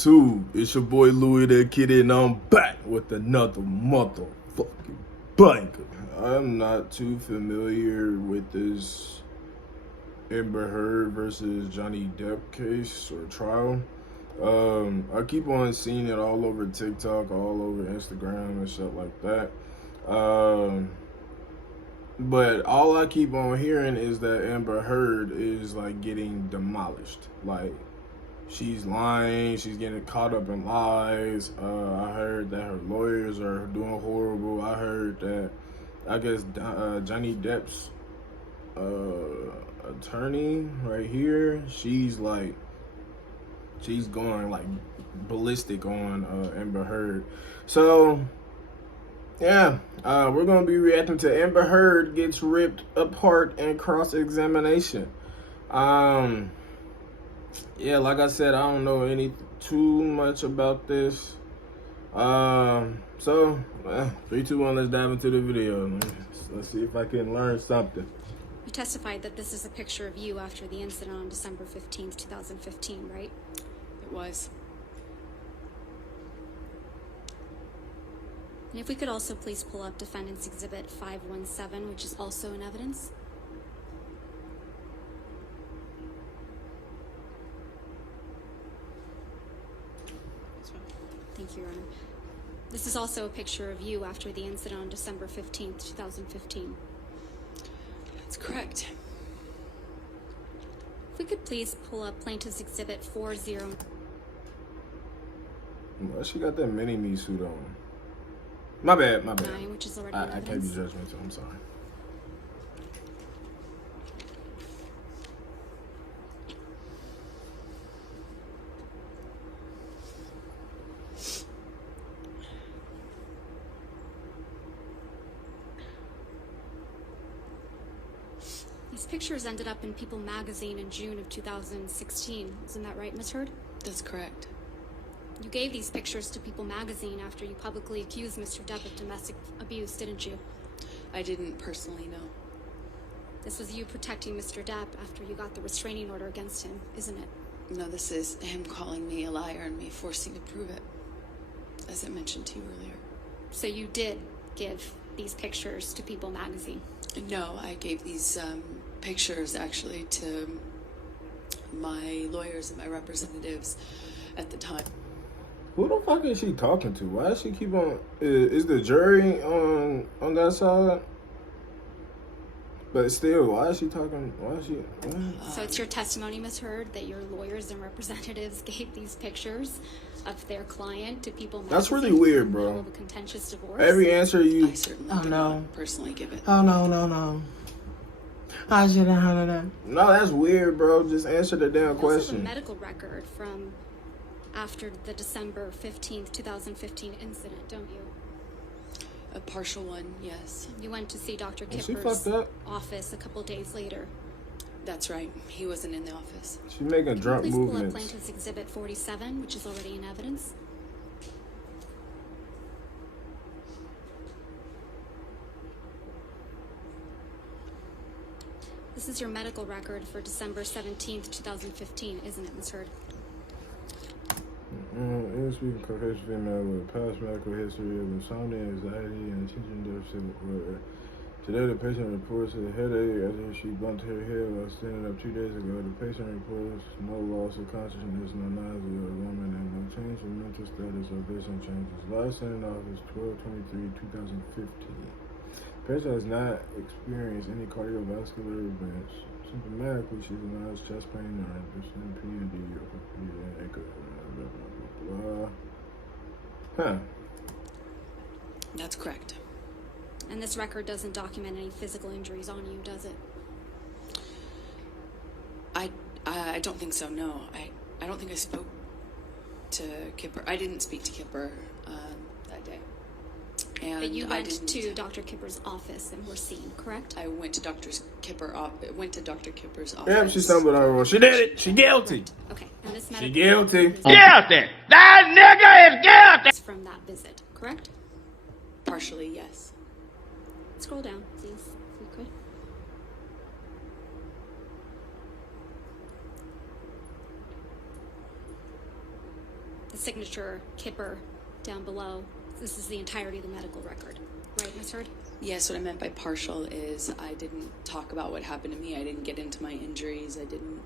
YouTube? It's your boy Louis the Kid, and I'm back with another motherfucking banker. I'm not too familiar with this Amber Heard versus Johnny Depp case or trial. I keep on seeing it all over TikTok, all over Instagram and shit like that. But all I keep on hearing is that Amber Heard is like getting demolished. Like, she's lying, she's getting caught up in lies. I heard that her lawyers are doing horrible. I heard that, I guess, Johnny Depp's attorney right here, she's going like ballistic on Amber Heard. So yeah, we're gonna be reacting to Amber Heard gets ripped apart in cross-examination. Yeah, like I said, I don't know too much about this. So 3, 2, 1, let's dive into the video. Let's see if I can learn something. You testified that this is a picture of you after the incident on December 15th, 2015, right? It was. And if we could also please pull up Defendant's Exhibit 517, which is also in evidence. Thank you, Your Honor. This is also a picture of you after the incident on December 15th, 2015. That's correct. If we could please pull up Plaintiff's Exhibit 40. Why she got that mini-me suit on? My bad. Which is already in I can't be evidence. judgmental, I'm sorry. These pictures ended up in People magazine in June of 2016. Isn't that right, Ms. Heard? That's correct. You gave these pictures to People magazine after you publicly accused Mr. Depp of domestic abuse, didn't you? I didn't personally know. This was you protecting Mr. Depp after you got the restraining order against him, isn't it? No, this is him calling me a liar and me forcing to prove it, as I mentioned to you earlier. So you did give these pictures to People magazine? No, I gave these pictures actually to my lawyers and my representatives at the time. Who the fuck is she talking to? Why does she keep on? Is the jury on that side? But still, why is she talking? Why is she? What? So it's your testimony, Ms. Heard, that your lawyers and representatives gave these pictures of their client to People magazine? That's really weird, in the middle bro. of a contentious divorce? Every answer you. I certainly did not personally give it. Oh, no. I shouldn't have heard that. No, that's weird, bro. Just answer the damn You also have a question. medical record from after the December 15th, 2015 incident, don't you? A partial one, yes. You went to see Dr. Is she Kipper's fucked up? office a couple days later. That's right. He wasn't in the office. She making drunk Please pull up movements. Plaintiff's Exhibit 47, which is already in evidence. This is your medical record for December 17th, 2015, isn't it, Ms. Heard? Speaking Caucasian female with past medical history of insomnia, anxiety, and attention deficit disorder. Today, the patient reports a headache after she bumped her head while standing up 2 days ago. The patient reports no loss of consciousness, no nausea of woman, and no change in mental status or vision changes. Last seen in office 12/23/2015. Patient has not experienced any cardiovascular events. Symptomatically, she denies chest pain or PND or blah, blah, blah, blah. Huh. That's correct. And this record doesn't document any physical injuries on you, does it? I don't think so, no. I don't think I spoke to Kipper. I didn't speak to Kipper that day. And But you I went didn't- to Dr. Kipper's office and were seen, correct? I went to Dr. Kipper's office. Yeah, she stumbled on her road. She did it. She guilty. Okay, and this She medical guilty. record Guilty! That nigga is guilty! is from that visit, correct? Partially, yes. Scroll down, please, if you could. signature Kipper down below. This is the entirety of the medical record, right, Ms. Heard? Yes, what I meant by partial is I didn't talk about what happened to me. I didn't get into my injuries. I didn't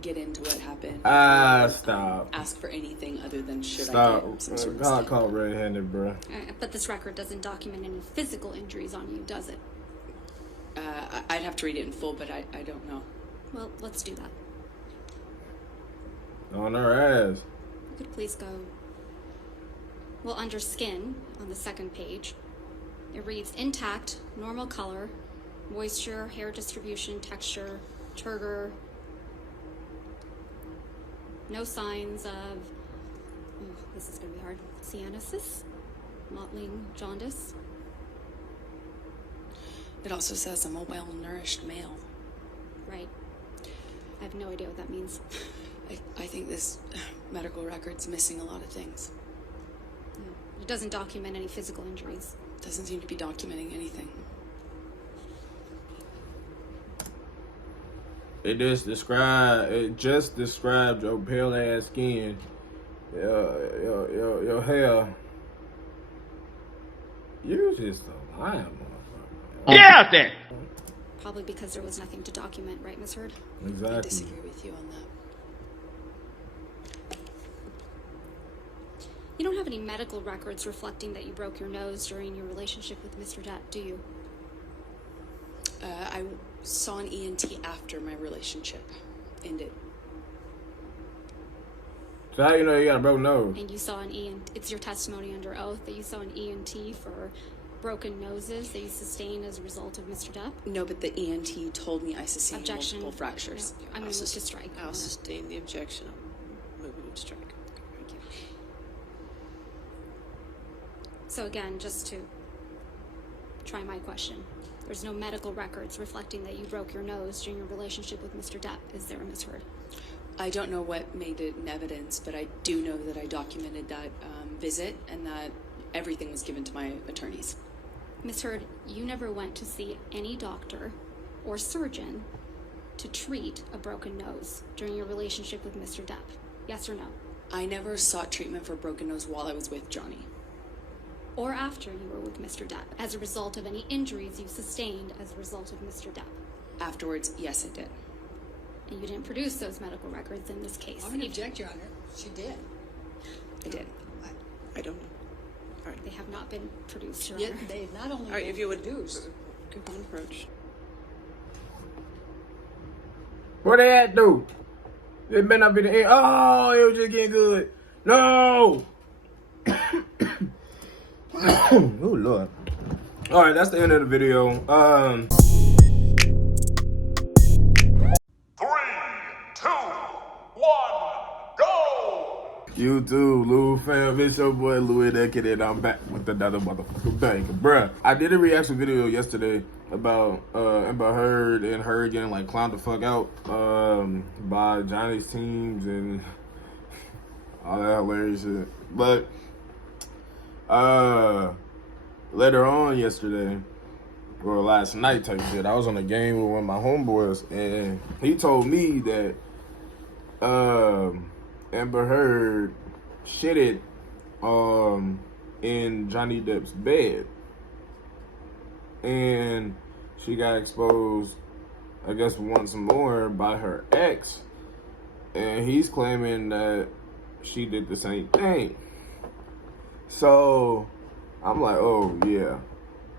get into what happened. Stop. Ask for anything other than should Stop. I get some sort of Got stent. caught red-handed, bro. But this record doesn't document any physical injuries on you, does it? I'd have to read it in full, but I don't know. Well, let's do that. On her ass. You could please go. Well, under skin, on the second page, it reads intact, normal color, moisture, hair distribution, texture, turgor. No signs of, this is going to be hard, cyanosis, mottling, jaundice. It also says I'm a well-nourished male. Right. I have no idea what that means. I think this medical record's missing a lot of things. Yeah. It doesn't document any physical injuries. Doesn't seem to be documenting anything. It just described your pale ass skin, your hair. You're just a lying motherfucker. Guilty. Probably because there was nothing to document, right, Ms. Heard? I Exactly. disagree with you on that. You don't have any medical records reflecting that you broke your nose during your relationship with Mr. Depp, do you? I saw an ENT after my relationship ended. So how you know you got a broken nose? And you saw an ENT, it's your testimony under oath that you saw an ENT for broken noses that you sustained as a result of Mr. Depp? No, but the ENT told me I sustained Objection. multiple fractures. No, I'm going to move to strike. I'll sustain the objection. I'm moving to strike. Thank you. So again, just to try my question, there's no medical records reflecting that you broke your nose during your relationship with Mr. Depp, is there, Ms. Heard? I don't know what made it in evidence, but I do know that I documented that visit and that everything was given to my attorneys. Ms. Heard, you never went to see any doctor or surgeon to treat a broken nose during your relationship with Mr. Depp. Yes or no? I never sought treatment for a broken nose while I was with Johnny. Or after you were with Mr. Depp, as a result of any injuries you sustained as a result of Mr. Depp. Afterwards, yes, I did. And you didn't produce those medical records in this case. I'm going to object, Your Honor. She did. I did. I don't know. They have not been produced, Your Yet Honor. they not only All right, if you would do, give one approach. What they at do? It better not be the end. Oh, it was just getting good. No! Oh, Lord. Alright, that's the end of the video. 3, 2, 1, go! YouTube, Lou fam, it's your boy Louis that kid, and I'm back with another motherfucking bang. Bruh, I did a reaction video yesterday about Amber Heard and her getting like clowned the fuck out by Johnny's teams and all that hilarious shit. But later on yesterday, or last night type shit, I was on a game with one of my homeboys, and he told me that Amber Heard shitted in Johnny Depp's bed, and she got exposed, I guess, once more by her ex, and he's claiming that she did the same thing. So I'm like, oh yeah.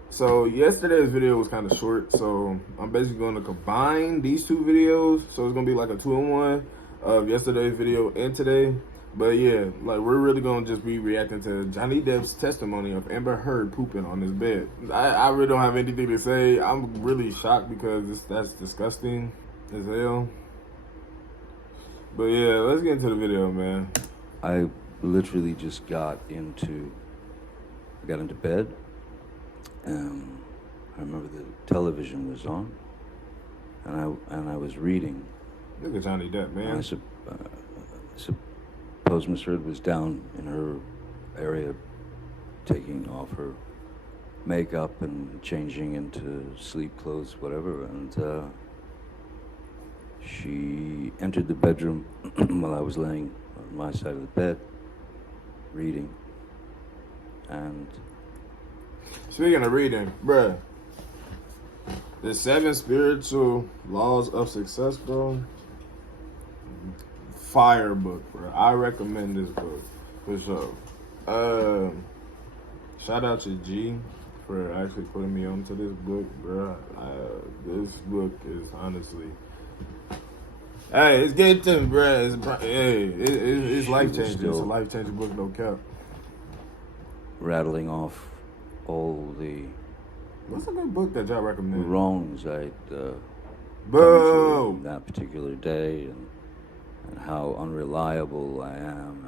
So yesterday's video was kind of short, so I'm basically going to combine these two videos, so it's going to be like a 2-in-1 of yesterday's video and today. But yeah, like we're really going to just be reacting to Johnny Depp's testimony of Amber Heard pooping on his bed. I really don't have anything to say. I'm really shocked because that's disgusting as hell. But yeah, let's get into the video, man. I literally just got into bed. I remember the television was on, and I was reading. Look at Johnny Depp, man. And I suppose Miss Heard was down in her area, taking off her makeup and changing into sleep clothes, whatever, and she entered the bedroom while I was laying on my side of the bed, reading. And Speaking of reading, bruh, the 7 Spiritual Laws of Success, bro. Fire book, bro. I recommend this book for sure. Shout out to G for actually putting me onto this book, bro. This book is honestly, hey, it's getting to me, bro. It's life changing. It's a still- life changing book, no cap. rattling off all the What's a good book that y'all recommend? wrongs I'd done to Boo! that particular day, and how unreliable I am,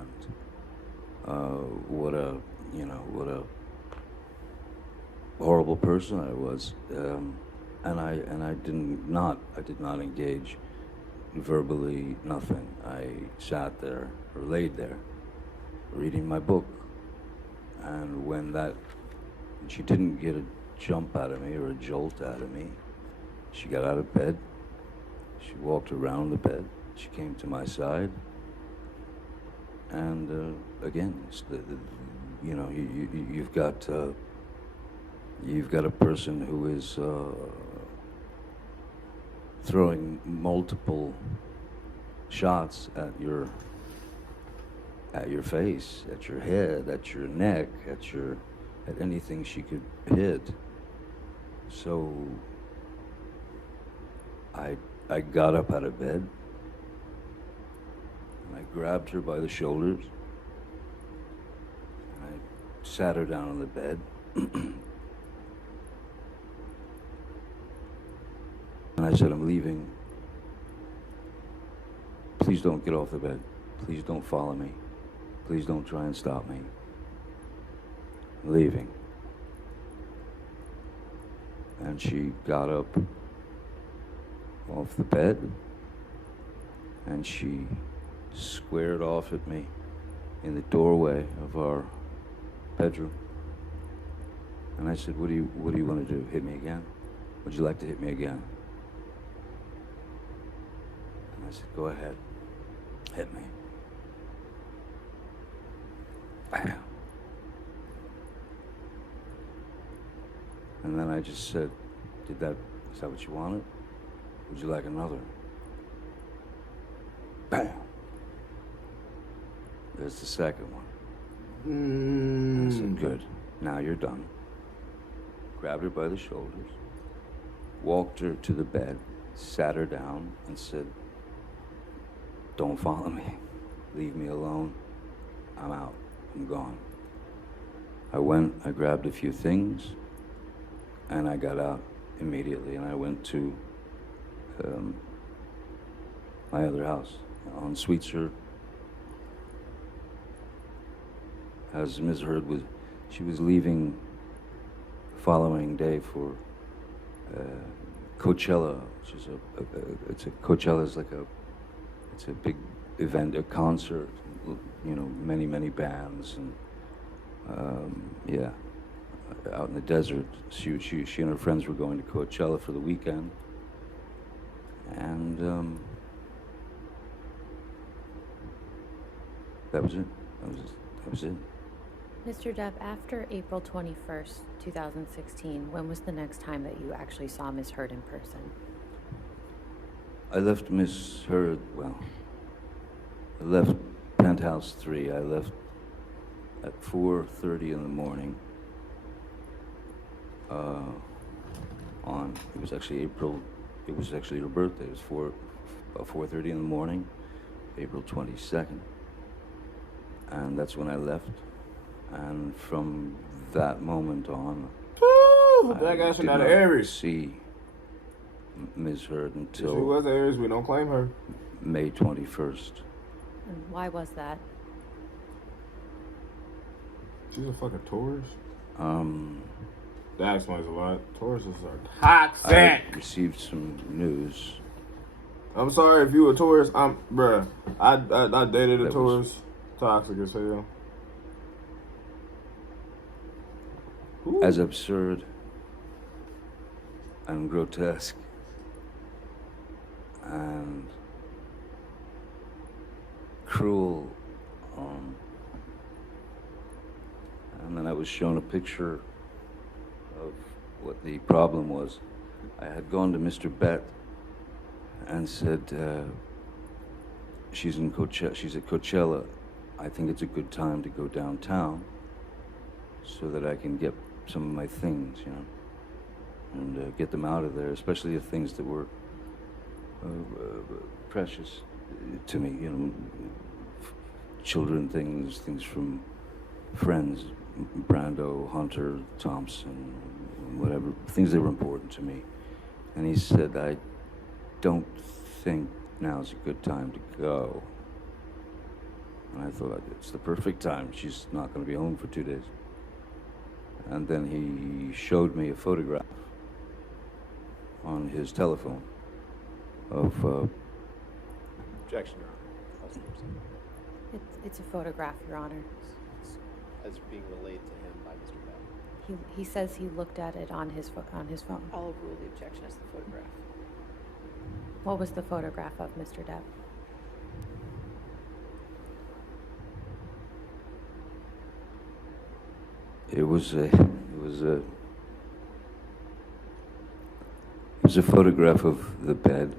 and what a horrible person I was, and I did not engage verbally, nothing. I sat there or laid there reading my book, and when she didn't get a jump out of me or a jolt out of me, she got out of bed, she walked around the bed, she came to my side, and again, it's you've got a person who is throwing multiple shots at your face, at your head, at your neck, at anything she could hit. So I got up out of bed, and I grabbed her by the shoulders, and I sat her down on the bed. And I said, I'm leaving. Please don't get off the bed. Please don't follow me. Please don't try and stop me. I'm leaving. And she got up off the bed, and she squared off at me in the doorway of our bedroom. And I said, what do you want to do? Hit me again? Would you like to hit me again? And I said, go ahead. Hit me. Bam. And then I just said, is that what you wanted? Would you like another? Bam. There's the second one. And I said, good. Now you're done. Grabbed her by the shoulders, walked her to the bed, sat her down, and said, don't follow me. Leave me alone. I'm out. I'm gone. I went, I grabbed a few things, and I got out immediately, and I went to my other house on Sweetser. As Ms. Heard she was leaving the following day for Coachella, which is Coachella is it's a big event, a concert, many bands, and yeah, out in the desert. She and her friends were going to Coachella for the weekend, and that was it. That was it. Mr. Depp, after April 21st, 2016, when was the next time that you actually saw Miss Heard in person? I left Miss Heard, I left Penthouse 3. I left at 4:30 in the morning. It was actually her birthday. It was about 4:30 in the morning, April 22nd. And that's when I left. And from that moment on, That guy's did not not an Aries. see Ms. Heard If until she was an Aries, we don't claim her. May 21st. And why was that? She's a fucking Taurus. Um, That explains a lot. Tauruses are I toxic. received some news. I'm sorry if you a Taurus. Bruh. I dated a That Taurus. was- Toxic as hell. As absurd and grotesque and cruel was shown a picture of what the problem was. I had gone to Mr. Bett and said, she's at Coachella. I think it's a good time to go downtown so that I can get some of my things, you know, and get them out of there, especially the things that were precious to me, you know, children things from friends, Brando, Hunter, Thompson, whatever, things that were important to me. And he said, I don't think now's a good time to go. And I thought, it's the perfect time. She's not going to be home for 2 days. And then he showed me a photograph on his telephone of... Objection, Your Honor. It's a photograph, Your Honor. As being relayed to him by Mr. Bett. He says he looked at it on his phone. I'll rule the objection as the photograph. What was the photograph of, Mr. Depp? It was a photograph of the bed,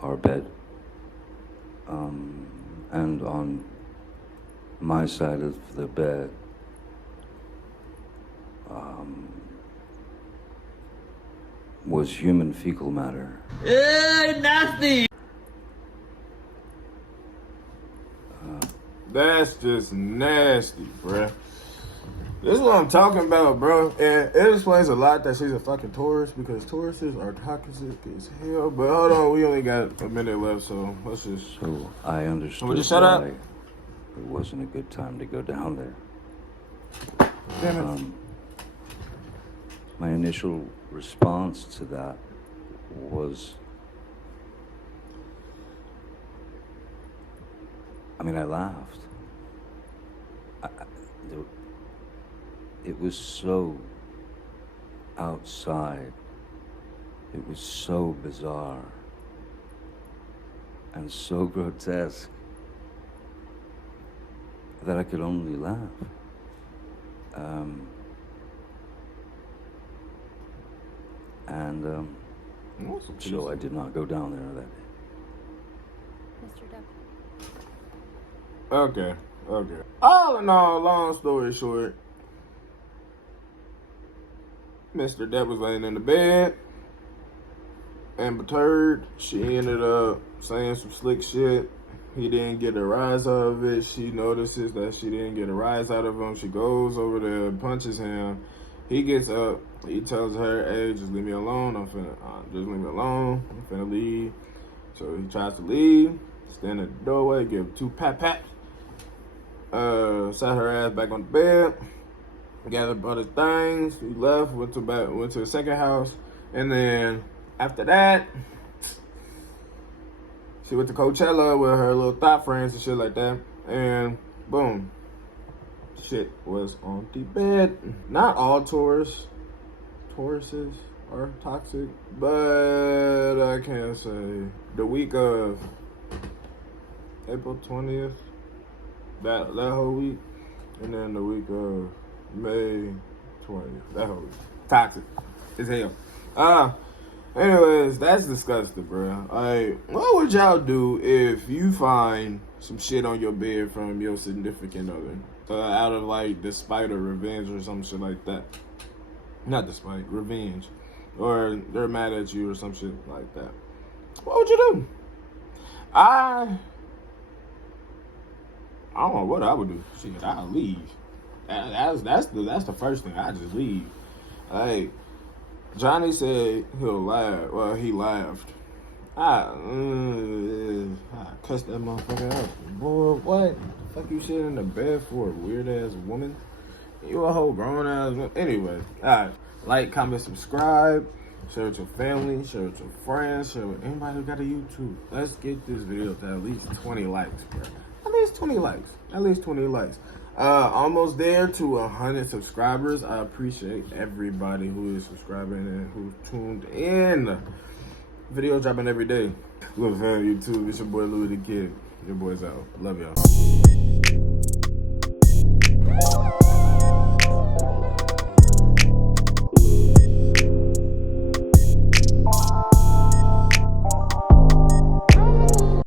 our bed, and on my side of the bed, was human fecal matter. Nasty! That's just nasty, bruh. This is what I'm talking about, bro. And it explains a lot that she's a fucking Taurus, because Tauruses are toxic as hell. But hold on, we only got a minute left, so let's just... So I understood Would you shut up? why it wasn't a good time to go down there. Damn it. My initial response to that was, I laughed. It was so outside. It was so bizarre and so grotesque that I could only laugh. So I did not go down there that day. Mr. Depp. Okay. All in all, long story short, Mr. Depp was laying in the bed. Amber Turd, she ended up saying some slick shit. He didn't get a rise out of it. She notices that she didn't get a rise out of him. She goes over there and punches him. He gets up. He tells her, hey, just leave me alone. Just leave me alone. I'm finna leave. So he tries to leave. Stand at the doorway, give 2 pat-pats. Sat her ass back on the bed. Gathered all his things. He left, went to the second house. And then after that, she went to Coachella with her little thought friends and shit like that. And boom. Shit was on the bed. Not all Tauruses are toxic, but I can't say. The week of April 20th, that whole week, and then the week of May 20th, that whole week. Toxic as hell. Anyways, that's disgusting, bro. Like, what would y'all do if you find some shit on your bed from your significant other? Out of, like, despite or revenge or some shit like that. Not despite, revenge. Or they're mad at you or some shit like that. What would you do? I don't know what I would do. Shit, I'll leave. That's the first thing. I just leave. Like, Johnny said he'll laugh. Well, he laughed. I cussed that motherfucker out. Boy, what the fuck you sitting in the bed for, weird ass woman? You a whole grown ass woman. Anyway, alright. Like, comment, subscribe. Share with your family. Share with your friends. Share with anybody who got a YouTube. Let's get this video to at least 20 likes, bro. At least 20 likes. At least 20 likes. Almost there to 100 subscribers. I appreciate everybody who is subscribing and who tuned in. Video dropping every day. Look, fam, YouTube. It's your boy Louis the Kid. Your boy's out. Love y'all.